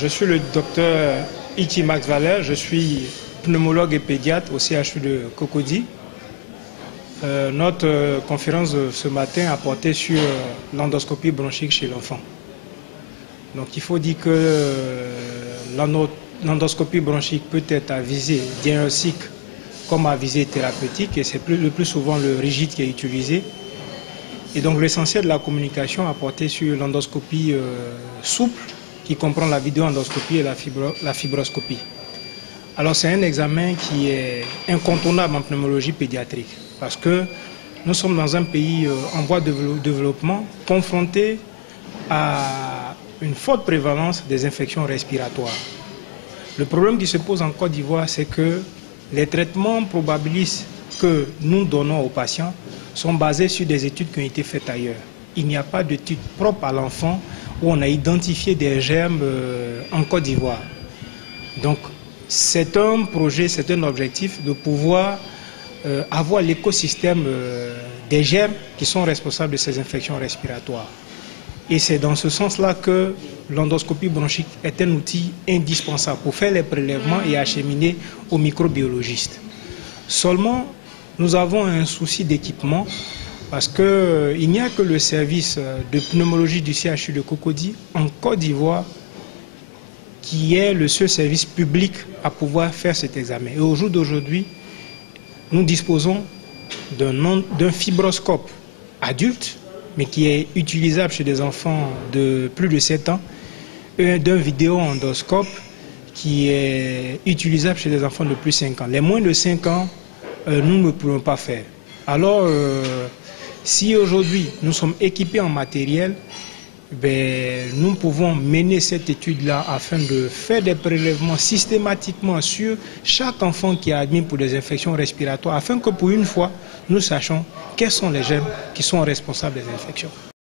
Je suis le docteur Iti Max Valère, je suis pneumologue et pédiatre au CHU de Cocody. Notre conférence de ce matin a porté sur l'endoscopie bronchique chez l'enfant. Donc il faut dire que l'endoscopie bronchique peut être à visée diagnostique comme à visée thérapeutique, et c'est le plus souvent le rigide qui est utilisé. Et donc l'essentiel de la communication a porté sur l'endoscopie souple, qui comprend la vidéo-endoscopie et la fibroscopie. Alors c'est un examen qui est incontournable en pneumologie pédiatrique, parce que nous sommes dans un pays en voie de développement, confronté à une forte prévalence des infections respiratoires. Le problème qui se pose en Côte d'Ivoire, c'est que les traitements probabilistes que nous donnons aux patients sont basés sur des études qui ont été faites ailleurs. Il n'y a pas d'études propres à l'enfant où on a identifié des germes en Côte d'Ivoire. Donc c'est un projet, c'est un objectif de pouvoir avoir l'écosystème des germes qui sont responsables de ces infections respiratoires. Et c'est dans ce sens-là que l'endoscopie bronchique est un outil indispensable pour faire les prélèvements et acheminer aux microbiologistes. Seulement, nous avons un souci d'équipement, parce qu'il n'y a que le service de pneumologie du CHU de Cocody en Côte d'Ivoire qui est le seul service public à pouvoir faire cet examen. Et au jour d'aujourd'hui, nous disposons d'un fibroscope adulte, mais qui est utilisable chez des enfants de plus de 7 ans, et d'un vidéo-endoscope qui est utilisable chez des enfants de plus de 5 ans. Les moins de 5 ans, nous ne pouvons pas faire. Alors, si aujourd'hui nous sommes équipés en matériel, nous pouvons mener cette étude-là afin de faire des prélèvements systématiquement sur chaque enfant qui est admis pour des infections respiratoires, afin que pour une fois, nous sachions quels sont les germes qui sont responsables des infections.